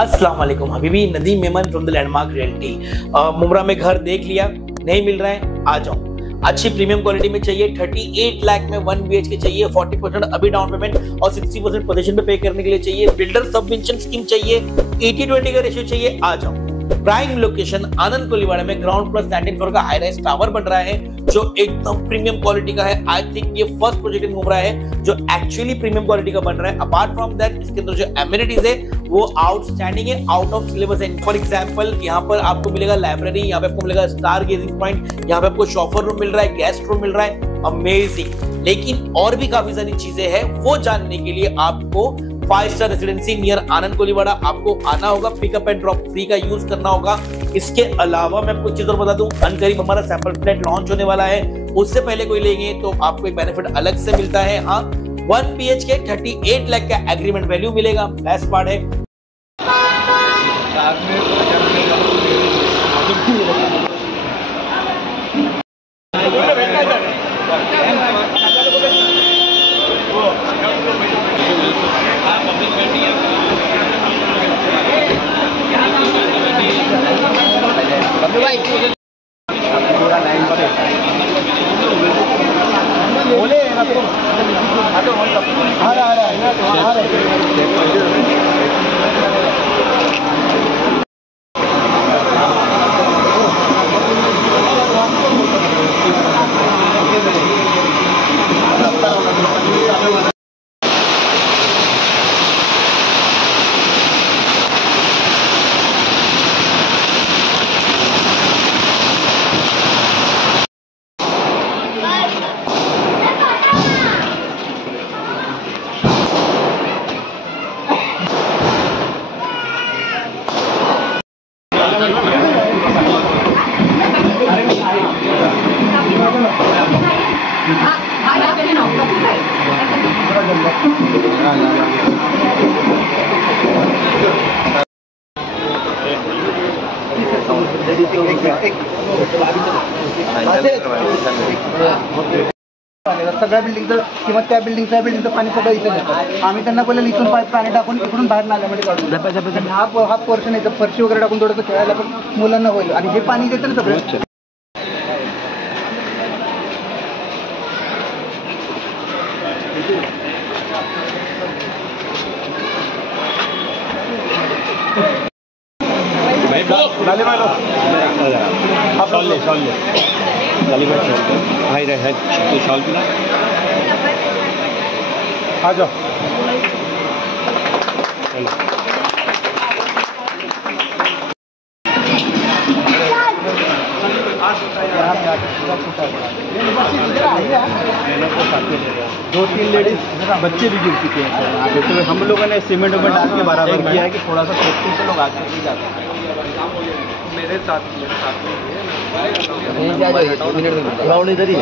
अस्सलाम वालेकुम Habibi, Nadeem Memon from the landmark realty. Mumbra में घर देख लिया, नहीं मिल रहा है, आ जाओ। अच्छी प्रीमियम क्वालिटी में चाहिए, 38 लाख में 1 BHK चाहिए, 40% अभी डाउन पेमेंट और 60% पोजीशन पे पे करने के लिए चाहिए। बिल्डर सबवेंशन स्कीम चाहिए, 80-20 का रेशियो चाहिए, आ जाओ। प्राइम लोकेशन आनंद कोलीवाड़ा में ग्राउंड प्लस 19 फ्लोर का हाई राइज टावर बन रहा है जो एकदम प्रीमियम क्वालिटी का है। आई थिंक ये फर्स्ट प्रोजेक्ट इन मुमरा है जो एक्चुअली प्रीमियम क्वालिटी का बन रहा है। अपार्ट फ्रॉम दैट इसके अंदर जो एमिनिटीज है वो आउटस्टैंडिंग है, आउट ऑफ सिलेबस है। फॉर एग्जांपल यहाँ पर आपको मिलेगा लाइब्रेरी, यहाँ पे आपको मिलेगा स्टार गेजिंग पॉइंट, यहाँ पे आपको शॉफर रूम मिल रहा है, गेस्ट रूम मिल रहा है, अमेजिंग। लेकिन और भी काफी सारी चीजें हैं, वो जानने के लिए आपको 5 स्टार रेसिडेंसी नियर आनंद कोलीवाड़ा आपको आना होगा, पिकअप एंड ड्रॉप फ्री का यूज करना होगा। इसके अलावा मैं आपको एक चीज और बता दूं, अनकरीब हमारा सैंपल फ्लैट लॉन्च होने वाला है, उससे पहले कोई लेंगे तो आपको एक बेनिफिट अलग से मिलता है। हाँ, 1 BHK 38 लाख का एग्रीमेंट वैल्यू मिलेगा। बेस्ट पार्ट है सगळ्या बिल्डिंगचं किंवा त्या बिल्डिंगचं पाणी सगळं इथे जातं। आम्ही त्यांना पहिले इथून पाणी टाकून इकडून बाहेर नाल्यामध्ये काढून हा पोर्शन येतं, फरशी वगैरे टाकून थोडंसं खेळायला पण मुलांना होईल आणि हे पाणी देतं ना सगळं। आ जाओ दो तीन लेडीज बच्चे भी गिर चुके हैं, तो हम लोगों ने सीमेंट में डाल के बराबर किया है कि थोड़ा सा सेफ्टी से लोग आगे नहीं जाते हैं। मेरे साथ ग्राउंड इधर ही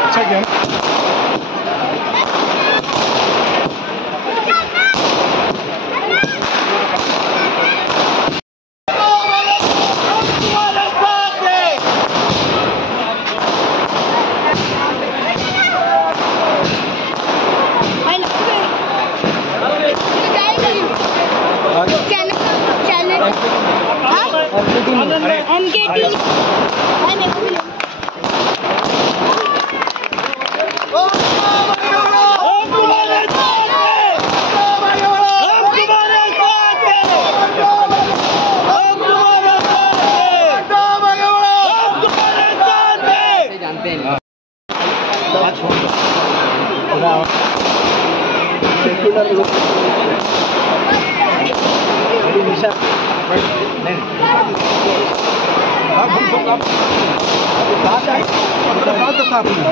अच्छा क्या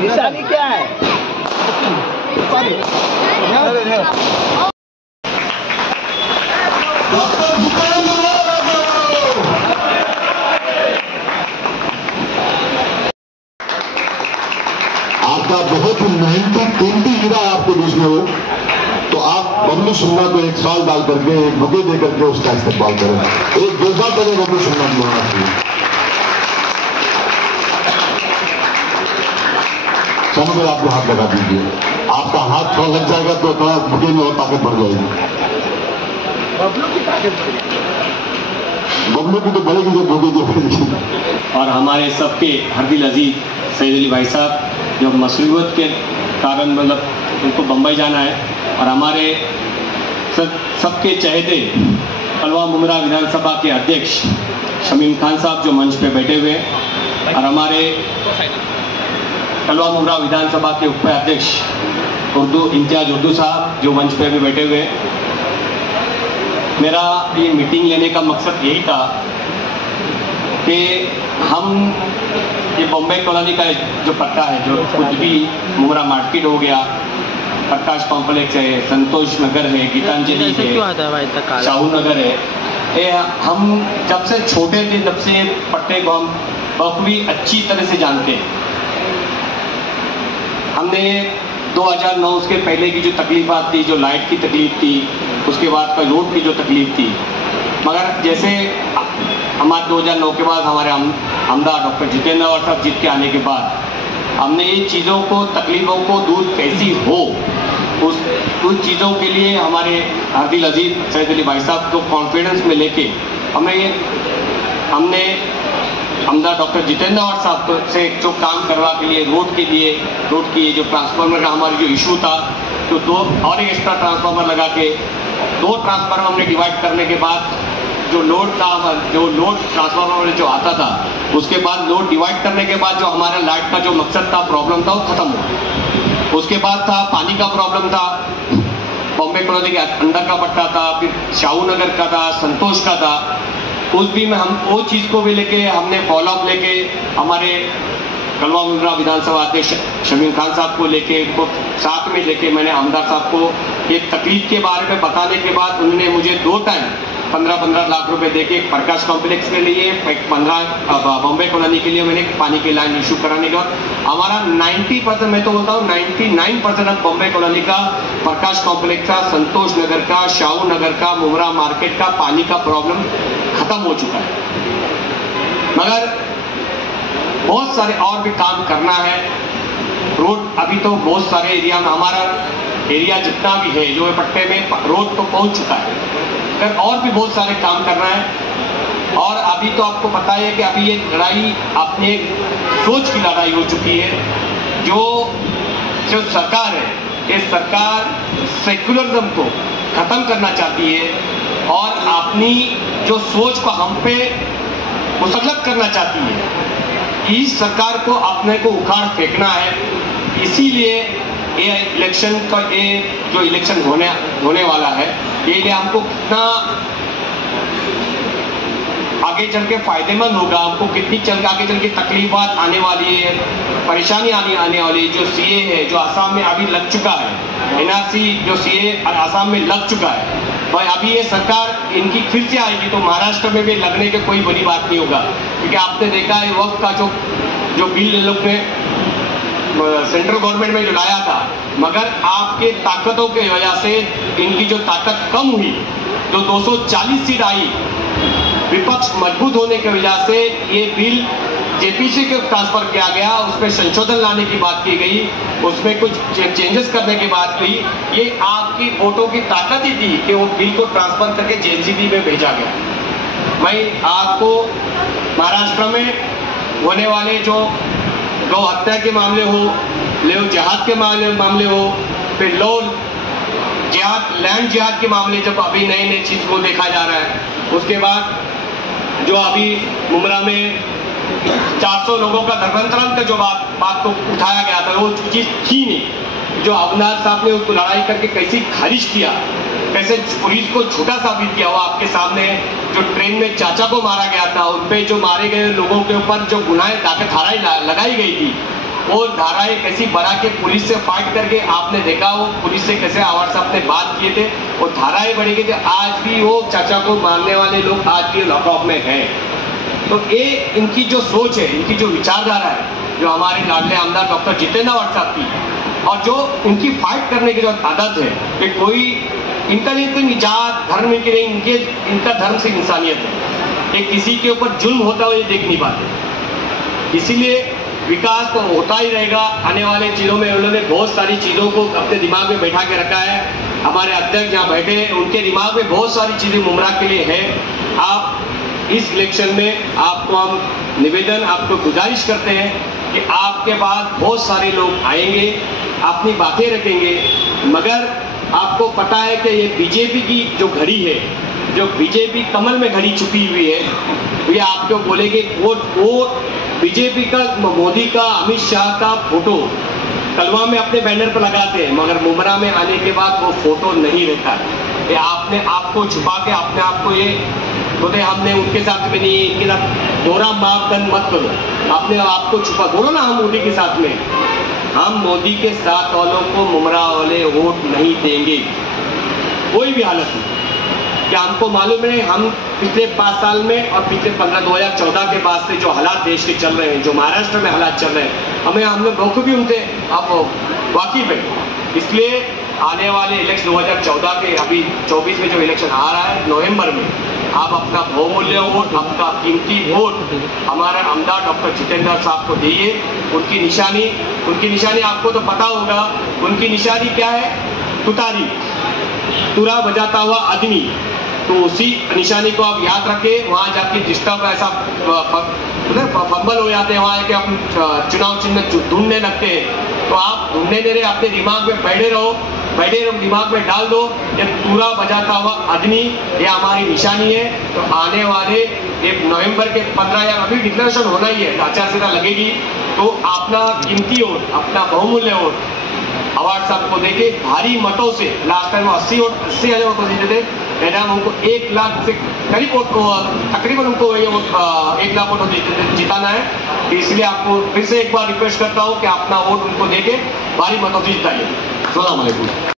निशानी क्या है? आपका बहुत ही मेहनत कीमती हीरा है आपके बीच में वो, तो आप बबलू सुन्ना को एक साल डाल करके, एक बुके दे करके उसका इस्तेमाल करें। एक जज्बा करें बबलू सुन्ना को। चलो आपको हाथ लगा दीजिए, आपका हाथ थोड़ा लग जाएगा तो थोड़ा बुके में और ताकत बढ़ जाएगी। बबलू की तो बढ़ेगी जब बुके की बढ़ेगी। और हमारे सबके हरदिल अजीज सैयद अली भाई साहब, जो मसरूबत के कारण मतलब उनको बम्बई जाना है, और हमारे सबके चहेते कलवा मुमरा विधानसभा के अध्यक्ष शमीम खान साहब जो मंच पे बैठे हुए हैं, और हमारे कलवा मुमरा विधानसभा के उपाध्यक्ष इंचार्ज उर्दू साहब जो मंच पे भी बैठे हुए हैं। मेरा ये मीटिंग लेने का मकसद यही था कि हम ये बॉम्बे कॉलोनी का जो पट्टा है, जो कुछ भी मुमरा मार्केट हो गया, प्रकाश कॉम्प्लेक्स है, संतोष नगर है, गीतांजलि है, शाहू नगर है, ये हम जब से छोटे थे तब से पट्टे को हम बखूबी अच्छी तरह से जानते हैं। हमने 2009 उसके पहले की जो तकलीफात थी, जो लाइट की तकलीफ थी, उसके बाद का रोड की जो तकलीफ थी, मगर जैसे हमारे 2009 के बाद हमारे हमदार डॉक्टर जितेंद्र और साहब जीत के आने के बाद हमने ये चीज़ों को, तकलीफ़ों को दूर कैसी हो, उन चीज़ों के लिए हमारे हरदिल अजीज सैयद अली भाई साहब को कॉन्फिडेंस में लेके हमने हमदार डॉक्टर जितेंद्र और साहब से जो काम करवा के लिए रोड की जो ट्रांसफार्मर का हमारा जो इशू था, तो 2 और एक एक्स्ट्रा ट्रांसफार्मर लगा के 2 ट्रांसफार्मर हमने डिवाइड करने के बाद जो लोड ट्रांसफार्मर जो आता था, उसके बाद लोड डिवाइड करने के बाद जो हमारा लाइट का जो मकसद था, प्रॉब्लम था, वो खत्म हो। उसके बाद था पानी का प्रॉब्लम था, बॉम्बे कॉलोनी के अंदर का पट्टा था, फिर शाहू नगर का था, संतोष का था। उस भी में हम वो चीज़ को भी लेके हमने फॉलोअप लेके हमारे कलवा मुमरा विधानसभा अध्यक्ष शमीम खान साहब को लेके, उनको साथ में लेके मैंने हमदार साहब को ये तकलीफ के बारे में बताने के बाद उन्होंने मुझे 2 टाइम 15-15 लाख रुपए देके प्रकाश कॉम्प्लेक्स के लिए, 15 बॉम्बे कॉलोनी के लिए मैंने पानी की लाइन इशू कराने का हमारा 90%, मैं तो बोलता हूँ 99% अब बॉम्बे कॉलोनी का, प्रकाश कॉम्प्लेक्स का, संतोष नगर का, शाहू नगर का, मुमरा मार्केट का पानी का प्रॉब्लम खत्म हो चुका है। मगर बहुत सारे और भी काम करना है। रोड अभी तो बहुत सारे एरिया में, हमारा एरिया जितना भी है जो पट्टे में रोड तो पहुंच चुका है, फिर और भी बहुत सारे काम करना है। और अभी तो आपको पता है कि अभी ये लड़ाई अपने सोच की लड़ाई हो चुकी है। जो सरकार है, ये सरकार सेक्युलरिज्म को खत्म करना चाहती है और अपनी जो सोच को हम पे मुसल्लत करना चाहती है। इस सरकार को अपने को उखाड़ फेंकना है। इसीलिए ये इलेक्शन का, ये जो इलेक्शन होने वाला है, ये लिए हमको कितना आगे चल के फायदेमंद होगा, हमको कितनी आगे चल के तकलीफात आने वाली है, परेशानी आने वाली है। जो सीए है, जो आसाम में अभी लग चुका है, एनआरसी जो सीए आसाम में लग चुका है, भाई अभी ये सरकार इनकी फिर से आएगी तो महाराष्ट्र में भी लगने की कोई बड़ी बात नहीं होगा। क्योंकि आपने देखा है वक्त का जो बिल इन लोग ने सेंट्रल गवर्नमेंट में जो लाया था, मगर आपके ताकतों की वजह से इनकी जो ताकत कम हुई, जो 240 सीट आई, विपक्ष मजबूत होने की वजह से ये बिल जेपीसी को ट्रांसफर किया गया, उसमें संशोधन लाने की बात की गई, उसमें कुछ चेंजेस करने की बात की। ये आपकी वोटों की ताकत ही थी कि वो बिल को ट्रांसफर करके जेसीबी में भेजा गया। मैं आपको महाराष्ट्र में होने वाले जो गौ हत्या के मामले हो, ले जिहाद के मामले हो, फिर लैंड जिहाद के मामले, जब अभी नए चीज को देखा जा रहा है, उसके बाद जो अभी मुमरा में 400 लोगों का धर्मांतरण का जो बात को उठाया गया था, वो चीज थी नहीं। जो अवनाथ साहब ने उसको लड़ाई करके कैसे खारिज किया, कैसे पुलिस को झूठा साबित किया, वो आपके सामने। जो ट्रेन में चाचा को मारा गया था, उन पे जो मारे गए लोगों के ऊपर जो गुनाहें धाराएं लगाई गई थी, वो धाराएं कैसी बना के पुलिस से फाइट करके आपने देखा, वो पुलिस से कैसे आवाज साहब ने बात किए थे, वो धाराएं बढ़ी गई थी। आज भी वो चाचा को मारने वाले लोग आज भी लॉकअप में हैं। तो ये इनकी जो सोच है, इनकी जो विचारधारा है, जो हमारे लाडले आमदार डॉक्टर जितेंद्र साहब की, और जो उनकी फाइट करने की जो आदत है कि कोई इनका नहीं कोई जात धर्म की नहीं, इनका धर्म से इंसानियत है। कि किसी के ऊपर जुल्म होता हुआ ये देख नहीं पाते। इसीलिए विकास तो होता ही रहेगा। आने वाले चीज़ों में उन्होंने बहुत सारी चीज़ों को अपने दिमाग में बैठा के रखा है। हमारे अध्यक्ष जहाँ बैठे हैं उनके दिमाग में बहुत सारी चीज़ें मुमरा के लिए है। आप इस इलेक्शन में आपको हम निवेदन आपको गुजारिश करते हैं कि आपके पास बहुत सारे लोग आएंगे, अपनी बातें रखेंगे, मगर आपको पता है कि ये बीजेपी की जो घड़ी है, जो बीजेपी कमल में घड़ी छुपी हुई है, ये आपको बोलेंगे वो बीजेपी का, मोदी का, अमित शाह का फोटो कलवा में अपने बैनर पर लगाते हैं, मगर मुमरा में आने के बाद वो फोटो नहीं रहता है। ये आपने आपको छुपा के अपने आप को ये बोलते हमने उनके साथ में नहीं, इनके साथ दोहरा मापदंड मत करो, अपने आप को छुपा बोलो ना हम मोदी के साथ में। हम मोदी के साथ वालों को मुमरा वाले वोट नहीं देंगे कोई भी हालत में। क्या हमको मालूम है, हम पिछले 5 साल में और पिछले 2014 के बाद से जो हालात देश के चल रहे हैं, जो महाराष्ट्र में हालात चल रहे हैं, हमने बखूबी उनसे आप वाकिफ है। इसलिए आने वाले इलेक्शन 2014 के अभी 24 में जो इलेक्शन आ रहा है नवंबर में, आप अपना बहुमूल्य वोट, अपना कीमती वोट हमारे आमदार डॉक्टर जितेंद्र साहब को दीजिए। उनकी निशानी आपको तो पता होगा, उनकी निशानी क्या है? तुतारी, तुरा बजाता हुआ आदमी। तो उसी निशानी को आप याद रखें। वहां जाके डिस्टर्ब ऐसा फंबल हो जाते हैं, वहां के हम चुनाव चिन्ह ढूंढने लगते हैं। तो आप ढूंढने दे रहे, अपने दिमाग में बैठे रहो, दिमाग में डाल दो, ये पूरा बजाता हुआ आदमी, ये हमारी निशानी है। तो आने वाले 1 नवंबर के 15 या अभी डिक्लेरेशन होना ही है, आचार संहिता लगेगी, तो अपना कीमती वोट, अपना बहुमूल्य वोट अवार्ड साहब को देके भारी मतों से, लास्ट टाइम 80,000 वोटों से जीते थे, मैडम उनको 1 लाख से करीब वोट, तकरीबन उनको 1 लाख वोटों जिताना है। तो इसलिए आपको फिर से एक बार रिक्वेस्ट करता हूँ कि अपना वोट उनको देके भारी मतों से जिताइए। अस्सलाम वालेकुम।